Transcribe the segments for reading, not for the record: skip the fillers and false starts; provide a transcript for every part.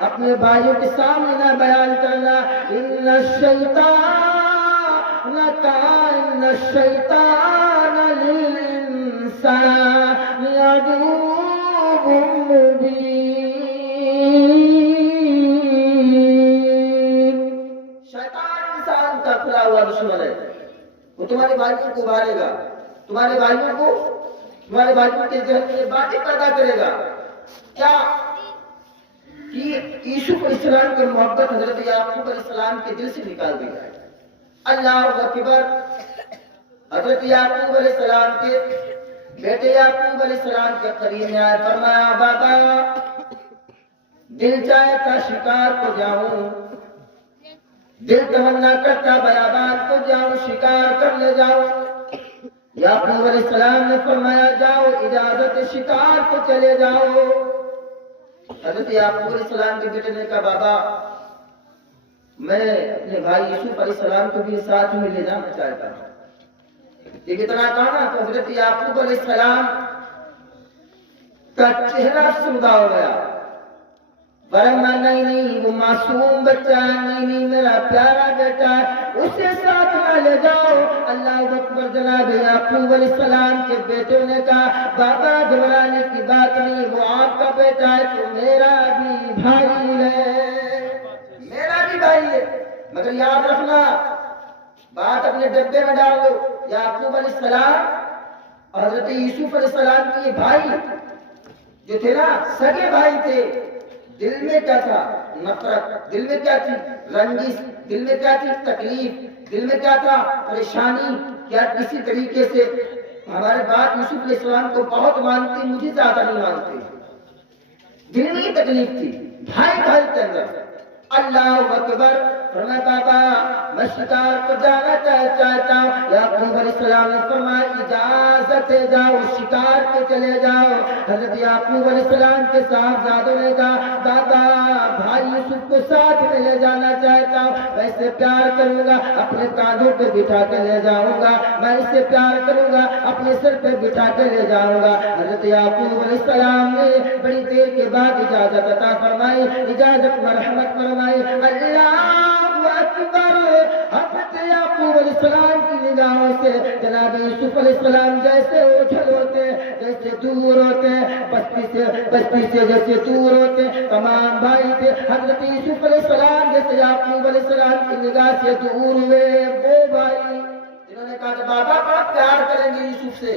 اپنے بھائیوں کے سامنے نہ بیان کرنا. ان الشیطان للانسان عدو مبین. شیطان انسان کا کھلا ہوا دشمن ہے. وہ تمہارے بھائیوں کو ابھارے گا، تمہارے بھائیوں کے ذہن میں باتیں پیدا کرے گا. کیا کہ یوسف علیہ السلام کی محبت حضرت یعقوب علیہ السلام کے دل سے نکال دی جائے. اللہ اکبر. حضرت یعقوب علیہ السلام کے بیٹے یعقوب علیہ السلام کے قریب میں آئے، فرمایا بابا دل چاہے تھا شکار کو جاؤں، دل تمنا کرتا بیابان کو جاؤں، شکار کرنے جاؤں. یعقوب علیہ السلام نے فرمایا جاؤ، اجازت شکار کو چلے جاؤ. حضرت یعقوب علیہ السلام کے بیٹے نے کہا بابا میں اپنے بھائی یوسف علیہ السلام کو بھی ساتھ میں لے جانا چاہتا ہوں. یہ کتنا کہا نا تو حضرت یعقوب علیہ السلام کا چہرہ سودا ہو گیا. فرمایا نہیں وہ معصوم بچہ ہے، نہیں میرا پیارا بیٹا ہے، اسے ساتھ نہ لے جاؤ. اللہ اکبر. جناب یعقوب علیہ السلام کے بیٹوں نے کہا بابا گھبرانے کی بات نہیں، وہ آپ کا بیٹا ہے تو میرا بھی بھائی ہے، میرا بھی بھائی ہے. مگر یاد رکھنا بات اپنے ڈبے میں ڈال دو. یعقوب علیہ السلام اور حضرت یوسف علیہ السلام کے بھائی جو تھے نا سگے بھائی تھے. دل میں کیا تھا؟ نفرت. دل میں کیا تھی؟ رنجش. دل میں کیا تھی؟ تکلیف. دل میں کیا تھا؟ پریشانی. کیا کسی طریقے سے ہمارے باپ یوسف علیہ السلام کو بہت مانتے، مجھے زیادہ نہیں مانتے. دل میں یہ تکلیف تھی بھائی بھائی کے اندر. اللہ اکبر. فرمایا بابا میں شکار کو جانا چاہتا ہوں. یعقوب علیہ السلام نے فرمایا اجازت ہے جاؤ، شکار پہ چلے جاؤ. حضرت یعقوب علیہ السلام کے صاحبزادوں نے کہا بابا بھائی یوسف کو ساتھ میں لے جانا چاہتا ہوں، میں اسے پیار کروں گا، اپنے کاندھوں پہ بٹھا کے لے جاؤں گا، میں اسے پیار کروں گا، اپنے سر پہ بٹھا کے لے جاؤں گا. حضرت یعقوب علیہ السلام نے بڑی دیر کے بعد اجازت عطا فرمائی، اجازت مرحمت فرمائی. اللہ اکبر. حضرت یعقوب علیہ السلام کی نگاہوں سے جناب یوسف علیہ السلام جیسے اوجھل ہوتے، جیسے دور ہوتے، بستی سے جیسے دور ہوتے تمام بھائی تھے. حضرت یوسف علیہ السلام جیسے یعقوب علیہ السلام کی نگاہ سے دور ہوئے وہ بھائی جنہوں نے کہا کہ بابا بڑا پیار کریں گے یوسف سے،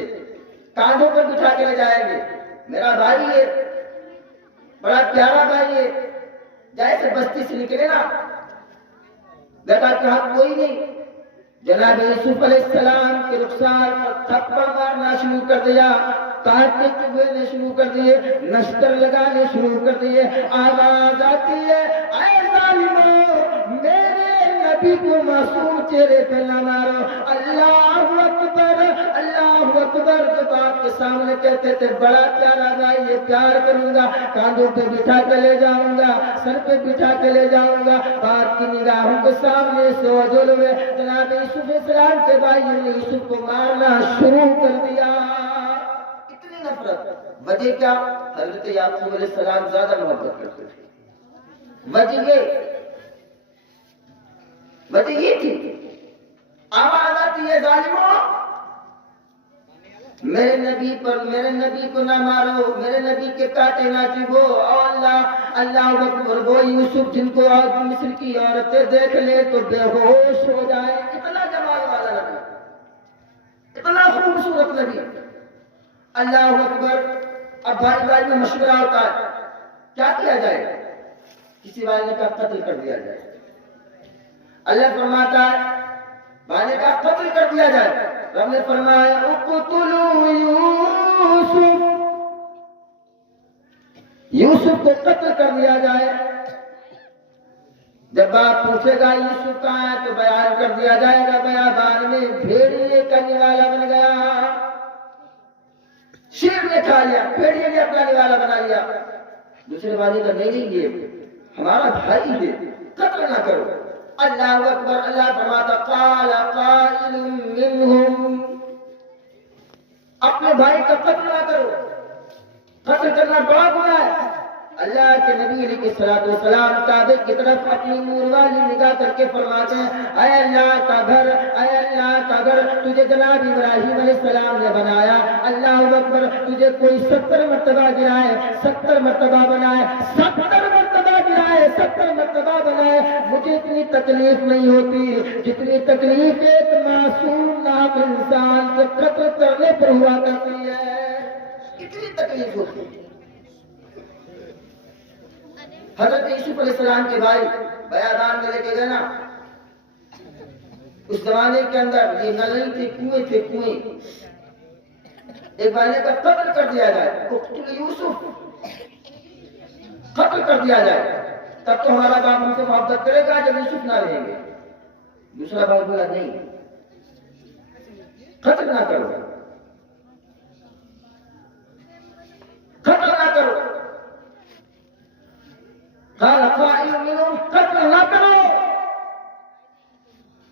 کاندھوں پر بٹھا کے لے جائیں گے، میرا بھائی ہے، بڑا پیارا بھائی ہے. جیسے بستی سے نکلے نا دیکھا کہ کوئی نہیں. جناب یوسف علیہ السلام کے رخسار پر تھپڑ مارنا شروع کر دیا، کاٹنے چبھنے شروع کر دیے، نشتر لگانے شروع کر دیے. آواز آتی ہے اے ظالموں میرے نبی کو معصوم چہرے پہ نہ مارو. اللہ اکبر. اللہ اکبر. جب آپ کے سامنے کہتے تھے بڑا پیارا بھائی یہ پیار کروں گا، کاندھوں پہ بٹھا کے لے جاؤں گا، سر پہ بٹھا کے لے جاؤں گا، باپ کی نگاہوں کے سامنے سے اوجھل ہوئے جناب یوسف علیہ السلام کے بھائیوں نے یوسف کو مارنا شروع کر دیا. اتنی نفرت. وجہ کیا؟ حضرت یعقوب علیہ السلام زیادہ محبت کرتے تھے. وجہ یہ تھی. آواز آتی ہے ظالموں میرے نبی کو نہ مارو، میرے نبی کے کاٹے نہ چبھو. اللہ اکبر. وہ یوسف جن کو مصر کی عورتیں دیکھ لے تو بے ہوش ہو جائے. اتنا جمال والا نبی، اتنا خوبصورت نبی. اللہ اکبر. اب بھائی میں مشورہ ہوتا ہے کیا کیا جائے. کسی بھائی نے کہا قتل کر دیا جائے. اللہ فرماتا ہے بھائی نے کہا قتل کر دیا جائے. رب نے فرمایا اقتلوا یوسف کو قتل کر دیا جائے. جب باپ پوچھے گا یوسف کہاں ہے تو بیان کر دیا جائے گا بیابان میں بھیڑیے کا نوالا بن گیا. شیر نے کھا لیا، بھیڑیے نے اپنا نوالا بنا لیا. دوسرے بھائی کا نہیں یہ ہمارا بھائی ہے، قتل نہ کرو. اللہ اکبر. اللہ فرماتا قال قائل منهم اپنے بھائی کا قتل نہ کرو. قتل کرنا بڑا گناہ ہے. اللہ کے نبی علیہ السلام کعبے کی طرف اپنی نور والی نگاہ کر کے فرماتے ہیں اے اللہ کا گھر، اے اللہ کا گھر تجھے جناب ابراہیم علیہ السلام نے بنایا، اللہ اکبر، تجھے کوئی 70 مرتبہ گرائے، 70 مرتبہ بنائے، 70 مرتبہ گرائے، 70 مرتبہ بنائے، مجھے اتنی تکلیف نہیں ہوتی جتنی تکلیف ایک معصوم نام انسان کے قتل کرنے پر ہوا کرتی ہے، اتنی تکلیف ہوتی ہے۔ حضرت یوسف علیہ السلام کے بھائی بیابان میں لے کے گئے نا، اس زمانے کے اندر یہ نلیں تھے، کنویں تھے، کنویں، ایک بھائی نے کہا قتل کر دیا جائے، اقتل یوسف، قتل کر دیا جائے، تب تو ہمارا باپ ہم سے محبت کرے گا جب یوسف نہ رہیں گے۔ دوسرا بھائی بولا نہیں، قتل نہ کرو، قتل نہ کرو، قتل نہ کرو۔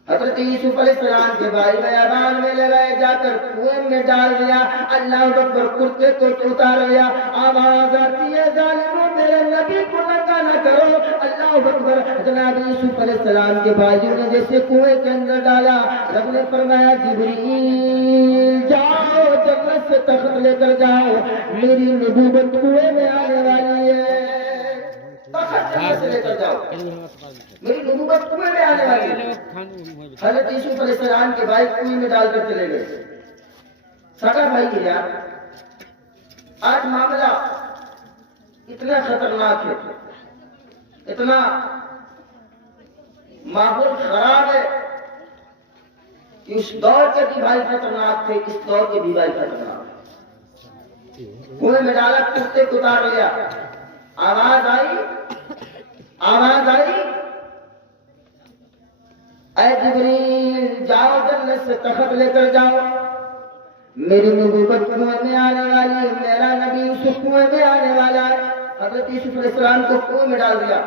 حضرت یوسف علیہ السلام کے بھائی بیابان میں لے گئے، جا کر کنویں میں ڈال دیا، اللہ اکبر، کرتے کو اتار لیا، آواز آتی ہے ظالموں میرے نبی کو ننگا نہ کرو، اللہ اکبر۔ جناب یوسف علیہ السلام کے بھائیوں نے جیسے کنویں کے اندر ڈالا، رب نے فرمایا جبریل جاؤ جنت سے تخت لے کر جاؤ، میری نبوت کنویں میں آنے والی ہے، تخت جنت سے لے کر جاؤ، میری نبوت کنویں میں آنے والی ہے۔ حضرت یوسف علیہ السلام کے بھائی کنویں میں ڈال کر چلے گئے۔ سگا بھائی ہے یار، آج معاملہ اتنا خطرناک ہے، اتنا ماحول خراب ہے کہ اس دور کے بھی بھائی خطرناک تھے، اس دور کے بھی بھائی خطرناک۔ کنویں میں ڈالا، کتے کو اتار لیا، آواز آئی، آواز آئی، اے جبریل جاؤ جنت سے تخت لے کر جاؤ، میری نبوت کنویں میں آنے والی ہے، میرا نبی یوسف کنویں میں آنے والا ہے۔ حضرت یوسف علیہ السلام کو کنویں میں ڈال دیا۔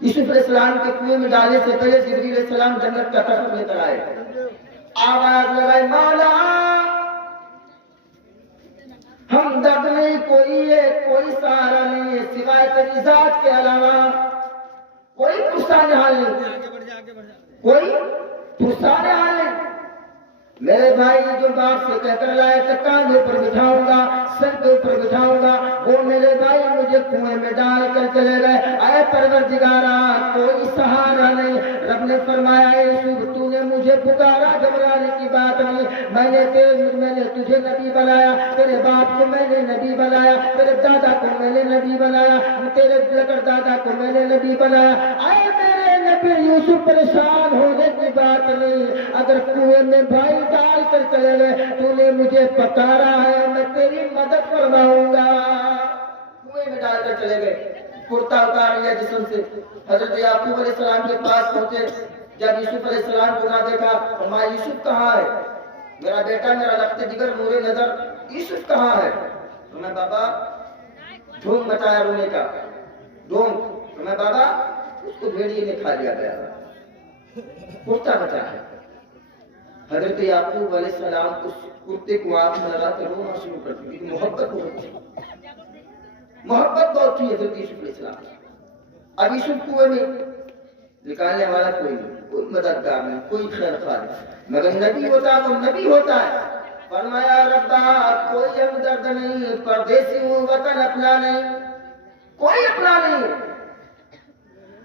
یوسف علیہ السلام کے کنویں میں ڈالنے سے پہلے جبریل علیہ السلام جنت کا تخت لے کر آئے، آواز لگائی مولا ہم درد نہیں کوئی ہے، کوئی سہارا نہیں ہے سوائے تیری ذات کے علاوہ، کوئی پرسان حال نہیں، کوئی پرسان حال نہیں۔ میرے بھائی جو باپ سے کہہ کر لائے کہ کاندھے پر بٹھاؤں گا، سر کے اوپر بٹھاؤں گا، وہ میرے بھائی مجھے کنویں میں ڈال کر چلے گئے۔ اے پروردگارا کوئی سہارا نہیں۔ رب نے فرمایا یوسف تو نے مجھے پکارا، گھبرانے کی بات نہیں، میں نے تجھے نبی بنایا، تیرے باپ کو میں نے نبی بنایا، تیرے دادا کو میں نے نبی بنایا، تیرے لکڑ دادا کو میں نے نبی بنایا۔ اے میرے نبی یوسف پریشان ہونے کی بات نہیں، اگر کنویں میں بھائی ڈال کر چلے گئے، تو نے مجھے پکارا ہے، میں تیری مدد فرماؤں گا۔ کنویں میں ڈال کر چلے گئے، کرتا اتار لیا جسم سے۔ حضرت یعقوب علیہ السلام کے پاس پہنچے، جب یوسف علیہ السلام کو نہ دیکھا، فرمایا یوسف کہاں ہے؟ میرا بیٹا، میرا لخت جگر، نور نظر، یوسف کہاں ہے؟ میں بابا ڈھونگ مچایا رونے کا، ڈھونگ، میں بابا اس کو بھیڑیے نے کھا لیا گیا، کرتا بچا ہے۔ حضرت یعقوب علیہ السلام اس کتے کو آنکھ میں لگا کر رونا شروع کر دی، محبت بہت تھی، محبت بہت تھی حضرت یوسف علیہ السلام۔ اب یوسف کنویں میں نکالنے والا کوئی نہیں، کوئی مددگار نہیں، کوئی خیر خواہ نہیں، مگر نبی ہوتا تو نبی ہوتا ہے۔ فرمایا ربا کوئی ہمدرد نہیں، پردیسی ہوں، وطن اپنا نہیں، کوئی اپنا نہیں۔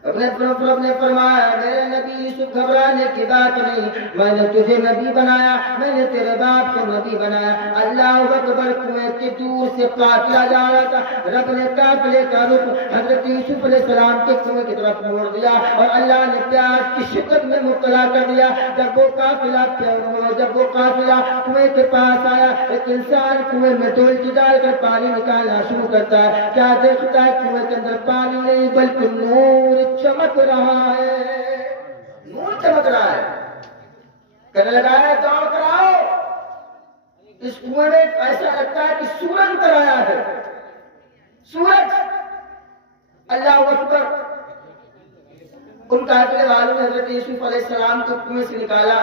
اپنے رب نے فرمایا میرے نبی یوسف گھبرانے کی بات نہیں، میں نے تجھے نبی بنایا، میں نے تیرے باپ کو نبی بنایا۔ اللہ اکبر، کنویں کے دور سے قافلہ جا رہا تھا، رب نے قافلے کا رخ حضرت یوسف علیہ السلام کے کنویں کی طرف موڑ دیا اور اللہ نے پیاس کی شدت میں مبتلا کر دیا۔ جب وہ قافلہ کنویں کے پاس آیا، ایک انسان کنویں میں ڈولچی ڈال کر پانی نکالنا شروع کرتا ہے، کیا دیکھتا ہے کنویں کے اندر پانی نہیں بلکہ نور چمک رہا ہے، نور چمک رہا ہے۔ کہنے لگا ہے دوڑ کر آؤ، اس کنویں میں ایسا لگتا ہے کہ سورج اتر آیا ہے، سورج۔ اللہ اکبر۔ ان قافلے والوں نے حضرت یوسف علیہ السلام کو کنویں سے نکالا۔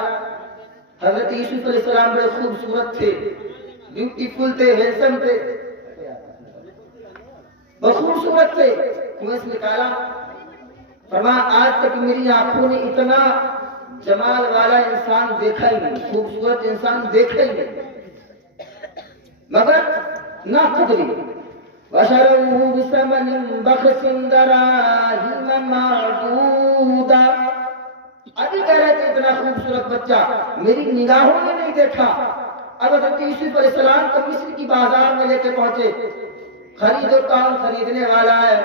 حضرت یوسف علیہ السلام بڑے خوبصورت تھے، بیوٹیفل تھے، ہینڈسم تھے۔ وہ خوبصورت تھے، کنویں سے نکالا، فرمایا آج تک میری آنکھوں نے اتنا جمال والا انسان دیکھا ہی نہیں، خوبصورت انسان دیکھا ہی نہیں، مگر نہ قدری وَشَرَوْهُ بِثَمَنٍ بَخْسٍ دَرَاهِمَ مَعْدُودَةٍ۔ ابھی کہہ رہے تھے اتنا خوبصورت بچہ میری نگاہوں نے نہیں دیکھا۔ اب حضرت یوسف علیہ السلام کو مصر کی بازار میں لے کے پہنچے، خریدو کون خریدنے والا ہے،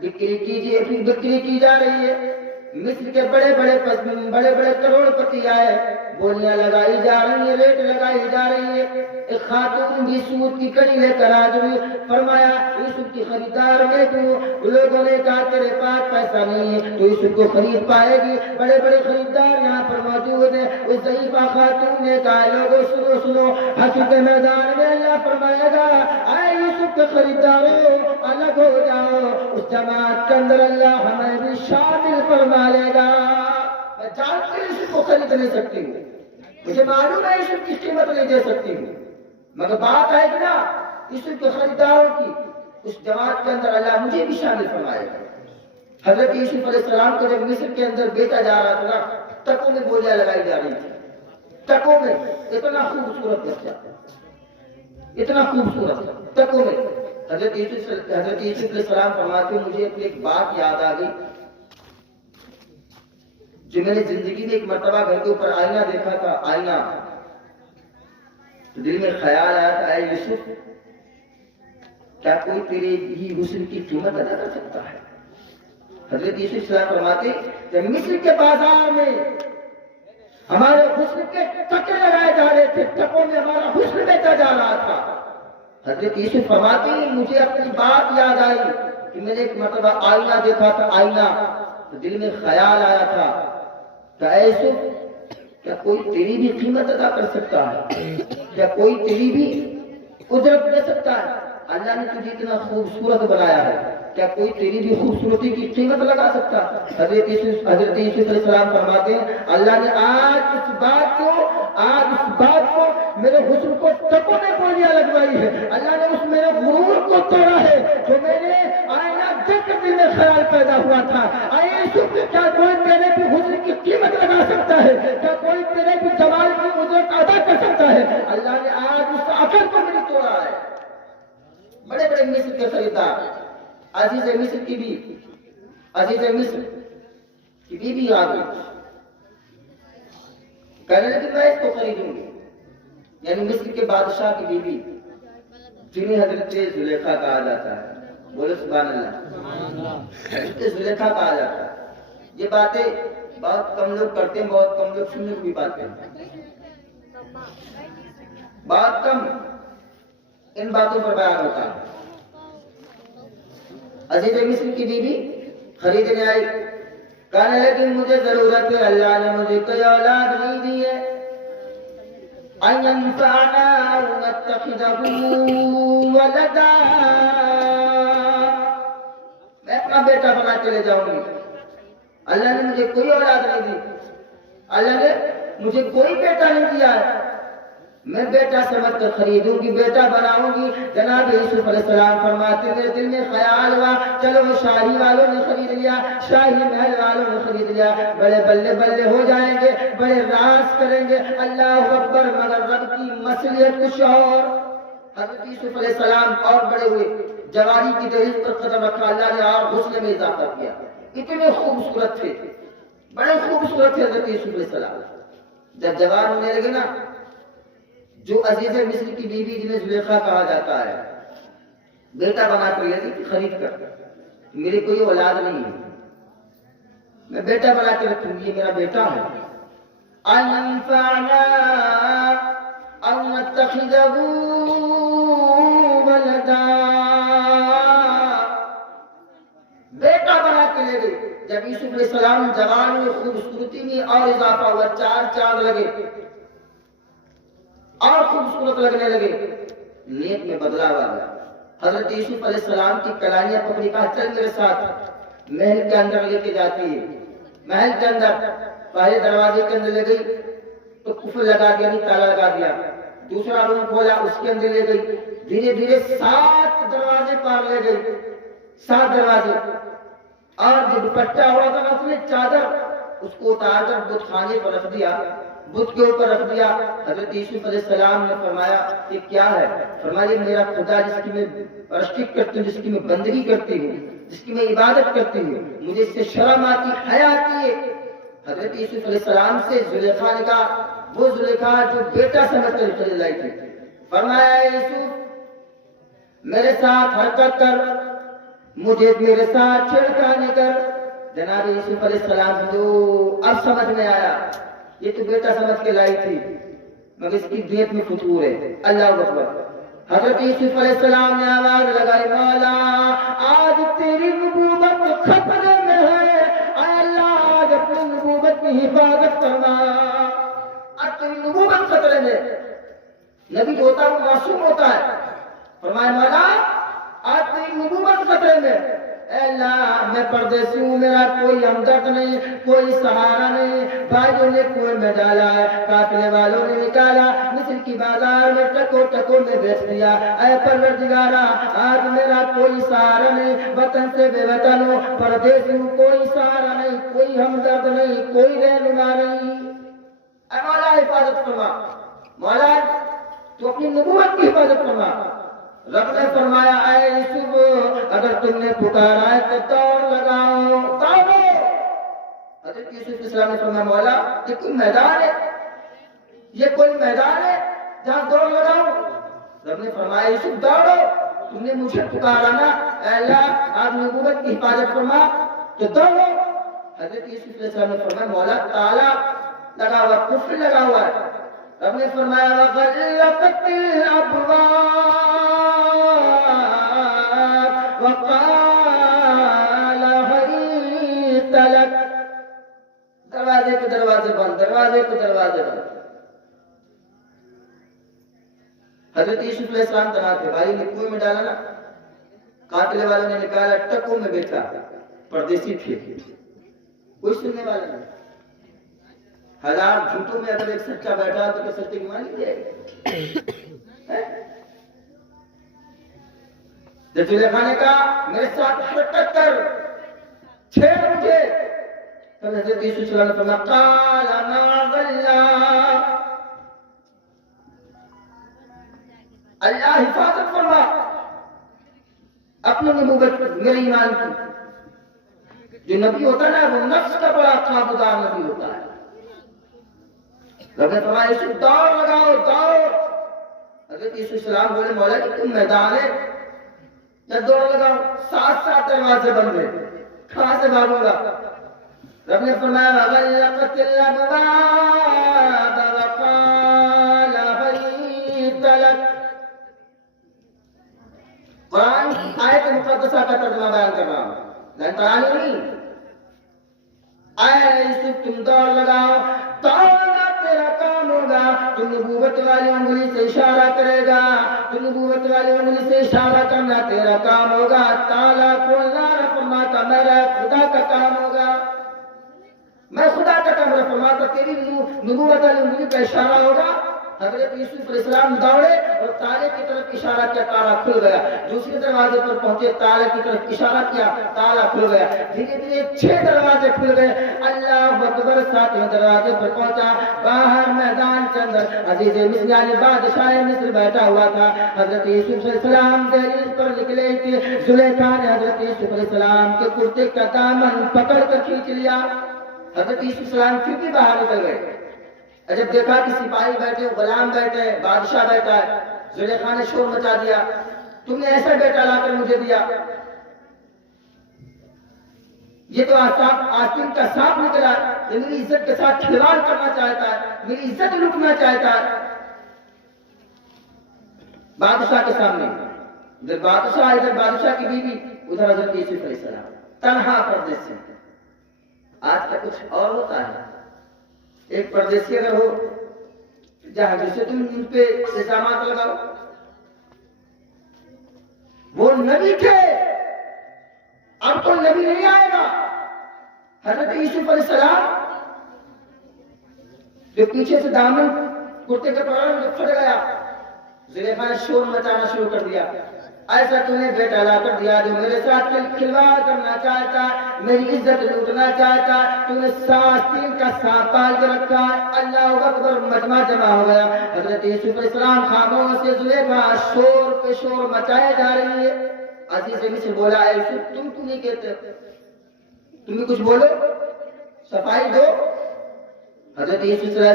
بکری کیجیے، بکری کی جا رہی ہے، مصر کے بڑے بڑے کروڑ پتی آئے، بولیاں لگائی جا رہی ہیں، ریٹ لگائی جا رہی ہے۔ ایک خاتون بھی سود کی کڑی لے کر آ گئی، فرمایا یوسف کی خریدار میں تو لوگوں نے کہا تیرے پاس پیسہ نہیں ہے تو یوسف کو خرید پائے گی، بڑے بڑے خریدار یہاں پر موجود ہیں۔ اس ضعیفہ خاتون نے کہا لوگوں سنو سنو، حشر کے میدان میں اللہ فرمائے گا اے یوسف کے خریداروں الگ ہو جاؤ، اس جماعت کے اندر اللہ ہمیں بھی شامل فرما لے گا۔ میں جانتی ہوں یوسف کو خرید نہیں سکتی ہوں، مجھے معلوم ہے یوسف کی قیمت نہیں دے سکتی ہوں، مگر بات ہے کہ نا یوسف کے خریداروں کی، اس جماعت کے اندر اللہ مجھے بھی شامل فرمائے گا۔ حضرت یوسف علیہ السلام کو جب مصر کے اندر بیچا جا رہا تھا نا، ٹکوں میں بولیاں لگائی جا رہی تھی، ٹکوں میں، اتنا خوبصورت بچہ، اتنا خوبصورت ٹکوں میں۔ حضرت یوسف علیہ السلام فرماتے ہیں مجھے اپنی ایک بات یاد آ گئی جو میں نے زندگی میں ایک مرتبہ گھر کے اوپر آئینہ دیکھا تھا، آئینہ، تو دل میں خیال آیا تھا اے یوسف کیا کوئی تیرے بھی حسن کی قیمت ادا کر سکتا ہے؟ حضرت یوسف السلام فرماتے کہ مصر کے بازار میں ہمارے حسن کے ٹکے لگائے جا رہے تھے، ٹکوں میں ہمارا حسن بیچا جا رہا تھا۔ حضرت یوسف فرماتے مجھے اپنی بات یاد آئی کہ میں نے ایک مرتبہ آئینہ دیکھا تھا، آئینہ، تو دل میں خیال آیا تھا کہ اے یوسف کیا کوئی تیری بھی قیمت ادا کر سکتا ہے؟ کیا کوئی تیری بھی قدرت دے سکتا ہے؟ اللہ نے تجھے اتنا خوبصورت بنایا ہے، کیا کوئی تیری بھی خوبصورتی کی قیمت لگا سکتا؟ حضرت یوسف علیہ السلام فرماتے ہیں اللہ نے آج اس بات کو میرے حسن کو ٹکوں میں بولیاں لگوائی ہے، اللہ نے اس میرے غرور کو توڑا ہے جو میں نے آئینہ دیکھ کر دل میں خیال پیدا ہوا تھا۔ اے یوسف کیا کوئی تیرے بھی حسن کی قیمت لگا سکتا ہے؟ کیا کوئی تیرے بھی جمال کی قدرت ادا کر سکتا ہے؟ اللہ نے آج اس عقل کو میری توڑا ہے۔ بڑے بڑے مصر کے خریدار، عزیز مصر کی بھی، عزیز مصر کی بیوی آ گئی، کہنے لگی میں اس کو خریدوں گی، یعنی مصر کے بادشاہ کی بیوی جنہیں حضرت زلیخا کہا جاتا ہے، بولے سبحان اللہ، حضرت زلیخا کہا جاتا ہے۔ یہ باتیں بہت کم لوگ کرتے ہیں، بہت کم لوگ سننے کو بھی پاتے ہیں، بہت کم ان باتوں پر بیان ہوتا ہے۔ عزیز مصر کی بیوی خریدنے آئی، کہنے لگی مجھے ضرورت ہے، اللہ نے مجھے کوئی اولاد نہیں دی ہے، أَن يَنفَعَنَا أَوْ نَتَّخِذَهُ وَلَدًا، میں اپنا بیٹا بنا کے لے جاؤں گی، اللہ نے مجھے کوئی اولاد نہیں دی، اللہ نے مجھے کوئی بیٹا نہیں دیا ہے، میں بیٹا سمجھ کر خریدوں گی، بیٹا بناؤں گی۔ جناب یوسف علیہ السلام فرماتے میرے دل میں خیال ہوا چلو شاہی والوں نے خرید لیا، شاہی محل والوں نے خرید لیا، بڑے بلے بلے ہو جائیں گے، بڑے راز کریں گے، اللہ اکبر، مگر رب کی مصلحت کچھ اور۔ حضرت یوسف علیہ السلام اور بڑے ہوئے، جوانی کی دہلیز پر قدم رکھا، اللہ نے اور حسن میں اضافہ کیا، اتنے خوبصورت تھے، بڑے خوبصورت تھے حضرت یوسف علیہ السلام۔ جب جوان ہونے لگے نا، جو عزیز مصر کی بیوی جنہیں زلیخا کہا جاتا ہے، بیٹا بنا کر لے گی خرید کر، میری کوئی اولاد نہیں ہے، میں بیٹا بنا کے رکھوں گی، یہ میرا بیٹا ہے۔ أَنْفَعْنَا أَوْ نَتَّخِذَهُ وَلَدًا، بیٹا بنا کے لے گئی۔ جب یوسف علیہ السلام جوان میں خوبصورتی میں اور اضافہ ہوا، چار چاند لگے اور خوبصورت لگنے لگے، نیت میں بدلاو آ گیا۔ حضرت یوسف علیہ السلام کی کلائیاں پکڑی، کہا چل میرے ساتھ، محل کے اندر لے کے جاتی ہے۔ محل کے اندر پہلے دروازے کے اندر لے گئی تو قفل لگا دیا، نہیں تالا لگا دیا، دوسرا روم کھولا، اس کے اندر لے گئی، دھیرے دھیرے 7 دروازے پار لے گئی، 7 دروازے، اور جو دوپٹہ ہوا تھا اس نے چادر اس کو اتار کر بت خانے پر رکھ دیا، بت کے اوپر رکھ دیا۔ حضرت یوسف علیہ السلام نے فرمایا کہ کیا ہے؟ فرمایا میرا خدا جس کی میں پرستش کرتی ہوں، جس کی میں بندگی کرتی ہوں، جس کی میں عبادت کرتی ہوں، مجھے اس سے شرم آتی، حیا آتی ہے۔ حضرت یوسف علیہ السلام سے زلیخا نے کہا، وہ زلیخا جو بیٹا سمجھ کر چلی لائی تھی، فرمایا یوسف میرے ساتھ حرکت کر، مجھے میرے ساتھ چھڑکانے کر۔ جناب یوسف علیہ السلام کو اب سمجھ میں آیا یہ تو بیٹا سمجھ کے لائی تھی مگر اس کی نیت میں فتور ہے۔ اللہ اکبر۔ حضرت یوسف علیہ السلام نے آواز لگائی، مولا آج تیری نبوت خطرے میں ہے، اے اللہ آج اپنی نبوت کی حفاظت فرما، آج تیری نبوت خطرے میں۔ نبی ہوتا ہے وہ معصوم ہوتا ہے، فرمایا مولا آج تیری نبوت خطرے میں، اے اللہ میں پردیسی ہوں، میرا کوئی ہمدرد نہیں، کوئی سہارا نہیں، بھائیوں نے کوئی میں ڈالا ہے، قافلے والوں نے نکالا، مصر کی بازار میں ٹکو ٹکو میں بیچ دیا، اے پروردگارا آج میرا کوئی سہارا نہیں، وطن سے بے وطن ہوں، پردیسی ہوں، کوئی سہارا نہیں، کوئی ہمدرد نہیں، کوئی رہنما نہیں، اے مولا حفاظت فرما، مولا تو اپنی نبوت کی حفاظت فرما۔ رب نے فرمایا اے یوسف اگر تم نے پکارا ہے تو دوڑ لگاؤ، دوڑو۔ حضرت یوسف علیہ السلام نے فرمایا مولا یہ کوئی میدان ہے، یہ کوئی میدان ہے جہاں دوڑ لگاؤ؟ رب نے فرمایا یوسف دوڑو، تم نے مجھے پکارا نا، اے اللہ آپ نبوت کی حفاظت فرما تو دوڑو۔ حضرت یوسف علیہ السلام نے فرمایا مولا تالا لگا ہوا، قفل لگا ہوا ہے۔ رب نے فرمایا وَغَلَّقَتِ الْأَبْوَابُ وَقَالَ هَيْتَ لَكَ، دروازے کے دروازے بند، دروازے کے دروازے بند۔ حضرت یوسف علیہ السلام تنہا تھے، بھائی نے کنویں میں ڈالا نا، قافلے والوں نے نکالا، ٹکوں میں بیٹھا، پردیسی تھے، کوئی سننے والا نہیں۔ ہزار جھوٹوں میں اگر ایک سچا بیٹھا تو کیا سچے کی مانی جائے گا؟ جب زلیخا نے کہا میرے ساتھ حرکت کر، چھیڑ مجھے، تب حضرت یوسف صلی اللہ علیہ وسلم قال معاذ اللہ، اللہ حفاظت فرما اپنی نبوت میرے ایمان کی۔ جو نبی ہوتا ہے نا وہ نفس کا بڑا قابودار نبی ہوتا ہے۔ رب نے فرمایا یوسف دوڑ لگاؤ، دوڑ۔ حضرت یوسف السلام بولے مولا کہ تم میدان ہے یا دوڑ لگاؤ؟ 7 دروازے بند ہیں، کہاں سے بھاگوں گا؟ رب نے فرمایا وَغَلَّقَتِ الْأَبْوَابَ وَقَالَ هَيْتَ لَكَ۔ قرآن کی آیت مقدسہ کا ترجمہ بیان کر رہا ہوں، لنترانی نہیں۔ اے یوسف تم دوڑ لگاؤ، دوڑنا تیرا کام ہوگا، تو نبوت والی انگلی سے اشارہ کرے گا، تو نبوت والی انگلی سے اشارہ کرنا تیرا کام ہوگا، تالا کھولنا فرماتا میرا خدا کا کام ہوگا، میں خدا کا کام فرماتا، تیری نبوت والی انگلی کا اشارہ ہوگا۔ حضرت یوسف علیہ السلام دوڑے اور تالے کی طرف اشارہ کیا، تالا کھل گیا۔ دوسرے دروازے پر پہنچے، تالے کی طرف اشارہ کیا، تالا کھل گیا۔ دھیرے دھیرے 6 دروازے کھل گئے۔ اللہ اکبر، 7ویں دروازے پر پہنچا، باہر میدان کے اندر عزیز مصر یعنی بادشاہ مصر بیٹھا ہوا تھا۔ حضرت یوسف علیہ السلام دہلیز پر نکلے تھے، زلیخا نے حضرت یوسف علیہ السلام کے کرتے کا دامن پکڑ کر کھینچ لیا۔ حضرت یوسف علیہ السلام پھر بھی باہر نکل گئے۔ جب دیکھا کہ سپاہی بیٹھے، غلام بیٹھے، بادشاہ بیٹھا ہے، زلیخا نے شور مچا دیا، تم نے ایسا بیٹا لا کر مجھے دیا، یہ تو آسین کا سانپ نکلا، یہ میری عزت کے ساتھ کھلواڑ کرنا چاہتا ہے، میری عزت لوٹنا چاہتا ہے بادشاہ کے سامنے۔ ادھر بادشاہ، ادھر بادشاہ کی بیوی، ادھر حضرت یوسف علیہ السلام، تنہا پردیسی۔ آج کا کچھ اور ہوتا ہے، ایک پردیسی اگر ہو جہاں جسے تم ان پہ الزامات لگاؤ، وہ نبی تھے، اب تو نبی نہیں آئے گا۔ حضرت یوسف علیہ السلام جو پیچھے سے دامن کرتے کے پڑا جو پھٹ گیا، زلیخا نے شور مچانا شروع کر دیا، ایسا تو نے بیٹا لا کر دیا جو میرے ساتھ کھلواڑ کرنا چاہتا ہے، میری عزت لوٹنا چاہتا ہے، تو نے تین کا سانپ پال کے رکھا ہے۔ اللہ اکبر، مجمع جمع ہو گیا۔ حضرت یوسف علیہ السلام خاموش سے زلیخا شور پہ شور مچائے جا رہی ہے۔ عزیز مصر بولا، اے یوسف تم کیوں نہیں کہتے؟ تم بھی کچھ بولو، صفائی دو۔ حضرت یوسف علیہ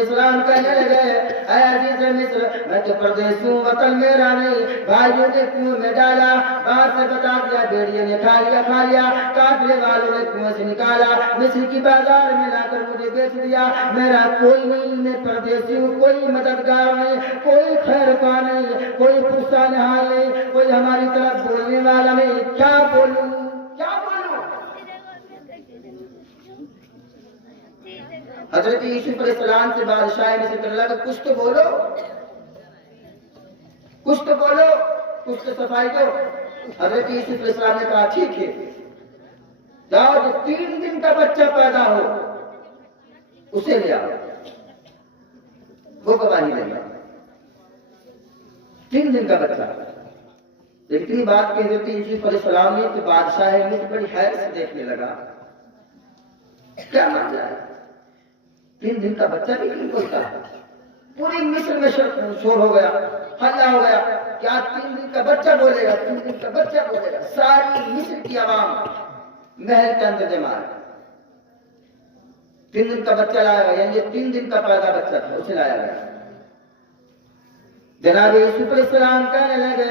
السلام کہنے لگے، اے عزیز مصر، میں تو پردیسی ہوں، وطن میرا نہیں، بھائیوں نے کنویں میں ڈالا، بات سے بتا دیا، بھیڑیے نے کھا لیا، قافلے والوں نے کنویں سے نکالا، مصر کی بازار میں لا کر مجھے بیچ دیا، میرا کوئی نہیں، میں پردیسی ہوں، کوئی مددگار نہیں، کوئی خیر خواہ نہیں، کوئی پوچھتا نہار نہیں، کوئی ہماری طرف بولنے والا نہیں، کیا بولوں؟ حضرت یوسف علیہ السلام سے بادشاہ مصر کہنے لگا، کچھ تو بولو، کچھ تو بولو، کچھ تو صفائی دو۔ حضرت یوسف علیہ السلام نے کہا، ٹھیک ہے، جاؤ جو 3 دن کا بچہ پیدا ہو اسے لے آؤ۔ وہ گواہی دے گا، 3 دن کا بچہ۔ اتنی بات کہ حضرت یوسف علیہ السلام نے تو بادشاہ مصر بڑی حیرت سے دیکھنے لگا، کیا مان جائے، 3 دن کا بچہ بھی نہیں بولتا۔ پوری مصر میں شور ہو گیا، ہلہ ہو گیا، کیا 3 دن کا بچہ بولے گا، 3 دن کا بچہ بولے گا۔ ساری مصر کی عوام محل کے اندر جمع ہے۔ 3 دن کا بچہ لایا گیا، یعنی 3 دن کا پیدا بچہ تھا، اسے لایا گیا۔ جناب یوسف علیہ السلام کہنے لگے،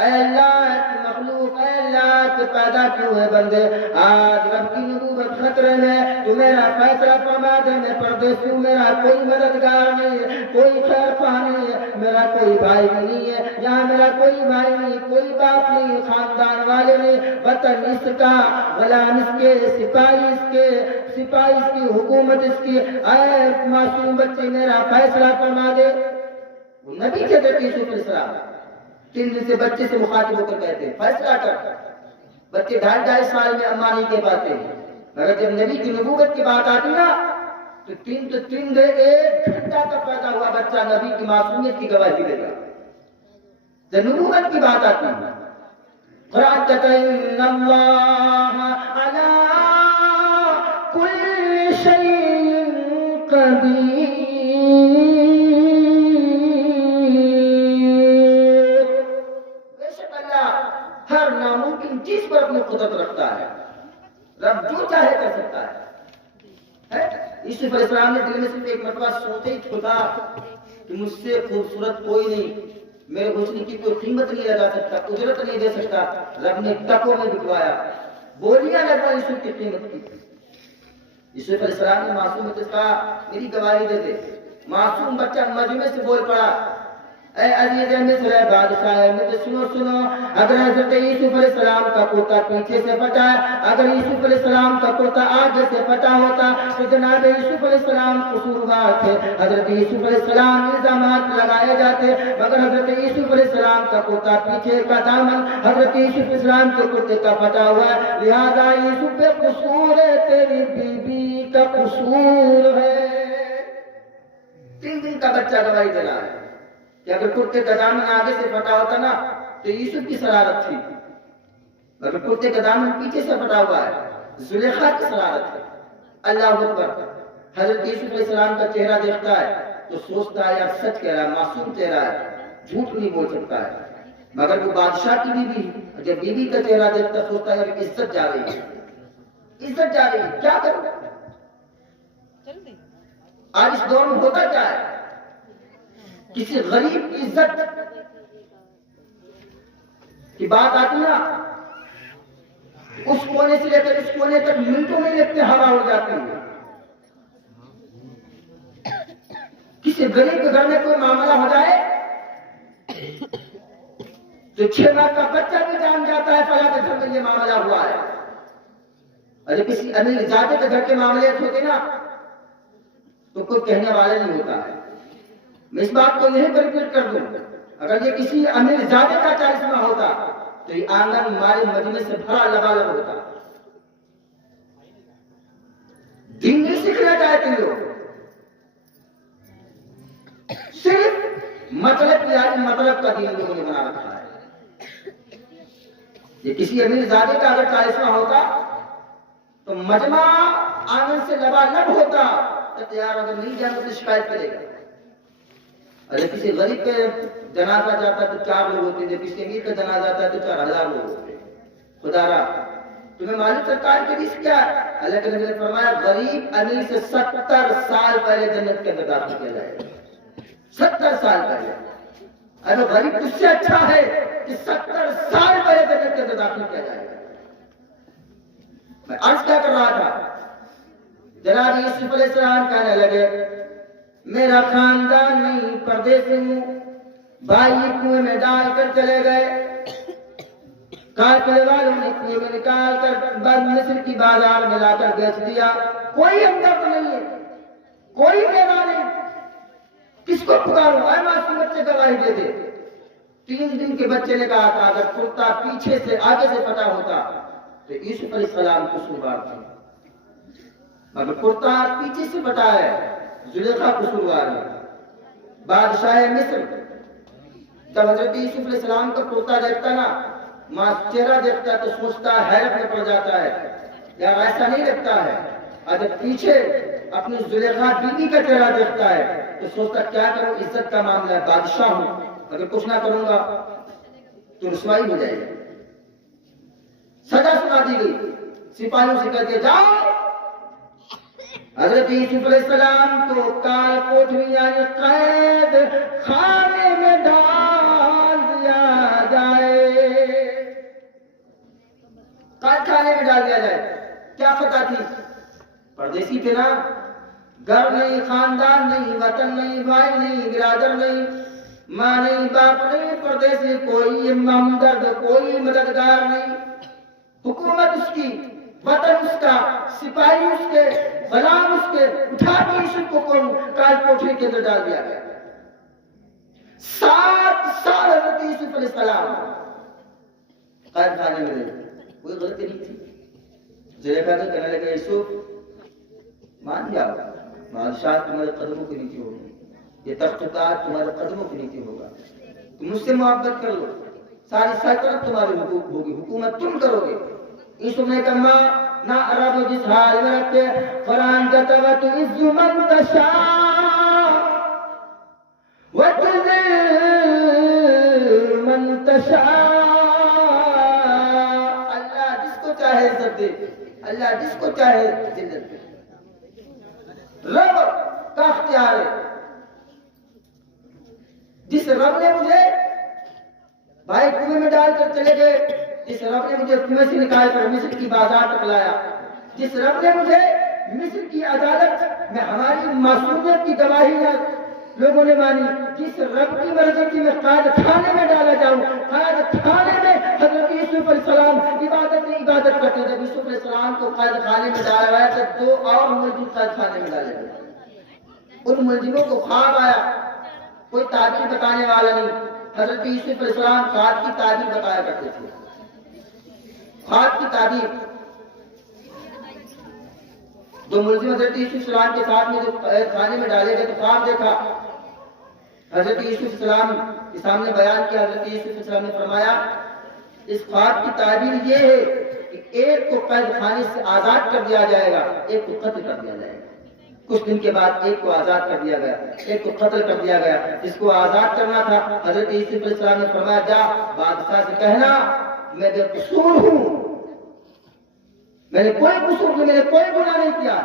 اے اللہ کی مخلوق، اے اللہ کے پیدا کیے ہوئے بندے، آج رب کی نبوت خطرے میں، تو میرا فیصلہ فرما دے، میں پردیسی ہوں، میرا کوئی مددگار نہیں ہے، کوئی خیر خواہ نہیں ہے، میرا کوئی بھائی نہیں ہے، یہاں میرا کوئی بھائی نہیں، کوئی باپ نہیں، خاندان والے نہیں، وطن اس کا، غلام اس کے، سپاہی اس کے، سپاہی اس کی، حکومت اس کی، اے معصوم بچے میرا فیصلہ فرما دے۔ وہ نبی کہتے تھے یوسف علیہ السلام، 3 دن سے بچے سے مخاطب ہو کر کہتے ہیں فیصلہ کر۔ بچے 2.5 سال میں اما نہیں کہہ پاتے ہیں، مگر جب نبی کی نبوت کی بات آتی نا تو 3 دن 1 گھنٹہ کا پیدا ہوا بچہ نبی کی معصومیت کی گواہی دے گا۔ جب نبوت کی بات آتی ہے، قرآن کہتا ہے ان اللہ علی کل شیء قدیر، ہر ناممکن چیز پر اپنی قدرت رکھتا ہے، رب جو چاہے کر سکتا ہے۔ یوسف علیہ السلام نے دل میں صرف ایک مرتبہ سوچا ہی خدا کہ مجھ سے خوبصورت کوئی نہیں، میرے حسن کی کوئی قیمت نہیں لگا سکتا، اجرت نہیں دے سکتا۔ رب نے ٹکوں میں بکوایا، بولیاں لگا یوسف کی قیمت کی۔ یوسف علیہ السلام نے معصوم سے کہا میری گواہی دے دے۔ معصوم بچہ مجمع سے بول پڑا، اے عزیز مصر، اے بادشاہ مصر، سنو، اگر حضرت یوسف علیہ السلام کا کرتا پیچھے سے پھٹا ہے، اگر یوسف علیہ السلام کا کرتا آگے سے پھٹا ہوتا تو جناب یوسف علیہ السلام قصوروار تھے، حضرت یوسف علیہ السلام الزامات لگائے جاتے، مگر حضرت یوسف علیہ السلام کا کرتا پیچھے کا دامن حضرت یوسف علیہ السلام کے کرتے کا پھٹا ہوا ہے، لہذا یوسف پہ قصور ہے، تیری بیوی کا قصور ہے۔ 3 دن کا بچہ گواہی دے رہا ہے کہ اگر کرتے کا دامن آگے سے پھٹا ہوتا نا تو یوسف کی شرارت تھی، اگر کرتے کا دامن پیچھے سے پھٹا ہوا ہے زلیخا کی شرارت ہے۔ اللہ اکبر، حضرت یوسف علیہ السلام کا چہرہ دیکھتا ہے تو سوچتا ہے یار سچ کہہ رہا ہے، معصوم چہرہ ہے، جھوٹ نہیں بول سکتا ہے، مگر وہ بادشاہ کی بیوی جب بیوی کا چہرہ دیکھتا سوچتا ہے کہ عزت جا رہی ہے، عزت جا رہی ہے، کیا کروں؟ آج اس دور میں ہوتا کیا ہے، کسی غریب کی عزت کی بات آتی نا، اس کونے سے لے کر اس کونے تک منٹوں میں لگتے ہوا اڑ جاتی ہے۔ کسی غریب کے گھر میں کوئی معاملہ ہو جائے تو 6 ماہ کا بچہ بھی جان جاتا ہے فلاں کے گھر میں یہ معاملہ ہوا ہے۔ اور جب کسی امیر زادے کے گھر کے معاملے ہوتے نا تو کوئی کہنے والا نہیں ہوتا ہے۔ میں اس بات کو یہیں پر ریپیٹ کر دوں، اگر یہ کسی امیر زادے کا 40واں ہوتا تو یہ آنگن ہمارے مجمع سے بھرا لبالب ہوتا۔ دین نہیں سیکھنا چاہتے لوگ، صرف مطلب کا دین لوگوں نے بنا رکھا ہے۔ یہ کسی امیر زادے کا اگر 40واں ہوتا تو مجمع آنگن سے لبالب ہوتا، کہ یار اگر نہیں جانا تو شکایت کرے گا۔ اگر کسی غریب کا جنازہ جاتا تو 4 لوگ ہوتے ہیں، کسی امیر کا جنازہ جاتا تو 4000 لوگ ہوتے ہیں۔ خدا را تمہیں معلوم سرکار کی حدیث کیا ہے؟ اللہ کے نبی نے فرمایا غریب امیر سے 70 سال پہلے جنت کے اندر داخل کیا جائے گا۔ 70 سال پہلے۔ اگر غریب اس سے اچھا ہے کہ 70 سال پہلے جنت کے اندر داخل کیا جائے گا۔ میں عرض کیا کر رہا تھا، جناب یوسف علیہ السلام کہنے لگے میرا خاندان نہیں، پردیسی ہوں، بھائی کنویں میں ڈال کر چلے گئے، قافلے والوں نے کنویں میں نکال کر مصر کی بازار میں لا کر بیچ دیا، کوئی ہمدرد نہیں ہے، کوئی میرا نہیں، کس کو پکاروں؟ اے معصوم بچے گواہی دے دے۔ 3 دن کے بچے نے کہا تھا اگر کرتا پیچھے سے آگے سے پٹا ہوتا تو یوسف علیہ السلام قصوروار تھے، مگر کرتا پیچھے سے پٹا ہے، زلیخا قصوروار ہے۔ بادشاہ مصر جب حضرت یوسف علیہ السلام کا کرتا دیکھتا نا، ماں چہرہ دیکھتا تو سوچتا حیرت میں پڑ جاتا ہے، یار ایسا نہیں لگتا ہے۔ اور جب پیچھے اپنی زلیخا بیوی کا چہرہ دیکھتا ہے تو سوچتا کیا کروں، عزت کا معاملہ ہے، بادشاہ ہوں، اگر کچھ نہ کروں گا تو رسوائی ہو جائے گی۔ سزا سنا دی گئی، سپاہیوں سے کہہ دیا جاؤ حضرت یوسف علیہ السلام کو کال کوٹری یعنی قید خانے میں ڈال دیا جائے، قید خانے میں ڈال دیا جائے۔ کیا خطا تھی؟ پردیسی تھے نا، گھر نہیں، خاندان نہیں، وطن نہیں، بھائی نہیں، برادر نہیں، ماں نہیں، باپ نہیں، پردیسی، کوئی ہمدرد، کوئی مددگار نہیں، حکومت اس کی، وطن اس کا، سپاہی اس کے، غلام اس کے، اٹھا کے یوسف کو کال کوٹری کے اندر ڈال دیا گیا۔ 7 سال حضرت یوسف علیہ السلام قید خانے میں رہے، کوئی غلطی نہیں تھی۔ زلیخا کو کہنے لگے یوسف مان جاؤ، بادشاہ تمہارے قدموں کے نیچے ہوگا، یہ تخت تاج تمہارے قدموں کے نیچے ہوگا، تم مجھ سے محبت کر لو، ساری سلطنت تمہاری ہوگی، حکومت تم کرو گے۔ یوسف نے کہا ماں نہ عرب جس حال میں رکھتے فران جتوا تو عز من تشاء وتذل من تشاء، اللہ جس کو چاہے عزت دے، اللہ جس کو چاہے ذلت دے، رب کا اختیار ہے۔ جس رب نے مجھے بھائی کنویں میں ڈال کر چلے گئے، جس رب نے مجھے کنویں سے نکال کر مصر کی بازار تک لایا، جس رب نے مجھے مصر کی عدالت میں ہماری معصومیت کی گواہی لوگوں نے مانی، جس رب کی مرضی کی میں قید خانے میں ڈالا جاؤں، قید خانے میں حضرت یوسف علیہ السلام عبادت کرتے۔ جب یوسف علیہ السلام کو قید خانے میں ڈالا گیا تو 2 اور ملزم قید خانے میں ڈالے گئے۔ ان ملزموں کو خواب آیا، کوئی تعبیر بتانے والا نہیں، حضرت یوسف علیہ السلام خواب کی تعبیر بتایا کرتے تھے۔ خواب کی تعبیر 2 ملزم حضرت یوسف علیہ السلام کے ساتھ میں جو قید خانے میں ڈالے گئے تو خواب دیکھا، حضرت یوسف علیہ السلام کے سامنے بیان کیا۔ حضرت یوسف علیہ السلام نے فرمایا اس خواب کی تعبیر یہ ہے کہ ایک کو قید خانے سے آزاد کر دیا جائے گا، ایک کو قتل کر دیا جائے گا۔ کچھ دن کے بعد ایک کو آزاد کر دیا گیا، ایک کو قتل کر دیا گیا۔ جس کو آزاد کرنا تھا حضرت یوسف علیہ السلام نے فرمایا جا بادشاہ سے کہنا میں بے قصور ہوں، میں نے کوئی قصور نہیں، میں نے کوئی گناہ نہیں کیا۔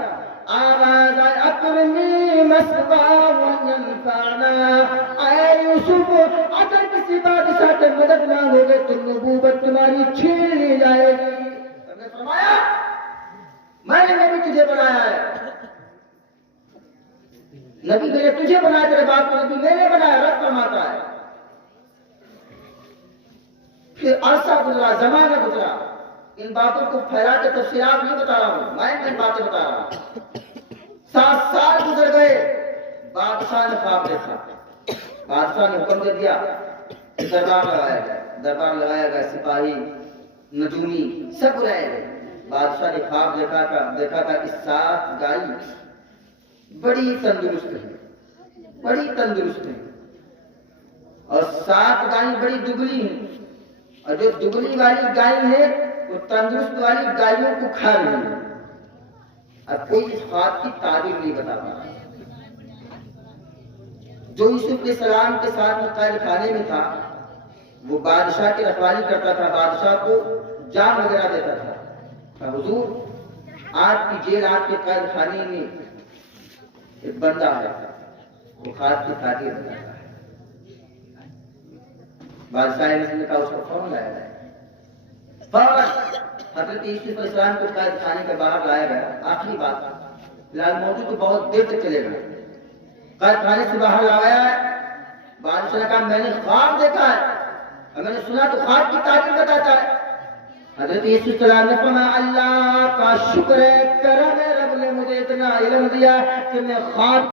آواز آئے اکرمی مسوا ینفعنا، اے یوسف اگر کسی بادشاہ سے مدد مانگو گے تو نبوت تمہاری چھین لی جائے گی۔ ہم نے فرمایا میں نے نبی تجھے بنایا ہے، نبی میں نے تجھے بنایا، تیرے باپ کو نبی میں نے بنایا، رب فرماتا ہے۔ پھر عرصہ گزرا، زمانہ گزرا، ان باتوں کو پھیلا کے تفصیلات نہیں بتا رہا ہوں، میں باتیں بتا رہا ہوں۔ 7 سال گزر گئے، بادشاہ نے خواب دیکھا، بادشاہ نے حکم دے دیا دربار لگایا گیا، دربار لگایا گیا، سپاہی نجومی سب بلائے گئے۔ بادشاہ نے خواب دیکھا تھا کہ 7 گائے بڑی تندرست ہیں، بڑی تندرست ہیں، اور 7 گائیں بڑی دبلی ہیں، اور جو دبلی والی گائے ہے وہ تندرست والی گائیوں کو کھا رہی ہے. اب کوئی اس خواب کی تعبیر نہیں بتا پا رہا. جو یوسف علیہ السلام کے ساتھ میں قید خانے میں تھا وہ بادشاہ کی رکھوالی کرتا تھا, بادشاہ کو جام وغیرہ دیتا تھا. حضور آج کی جیل آپ کے قید خانے میں ایک بندہ ہے, وہ خواب کی تعبیر بتاتا ہے. بادشاہ نے کہا اس کو کون لایا گیا؟ فوراً حضرت یوسف علیہ السلام کو قید خانے کے باہر لایا گیا. آخری بات فی الحال موجود تو بہت دیر تک چلے گا. قید خانے سے باہر لایا ہے. بادشاہ نے کہا میں نے خواب دیکھا ہے اور میں نے سنا تو خواب کی تعبیر بتاتا ہے. حضرت یوسف علیہ السلام نے فرمایا اللہ کا شکر ہے, کرم ہے, رب نے مجھے اتنا علم دیا کہ میں خواب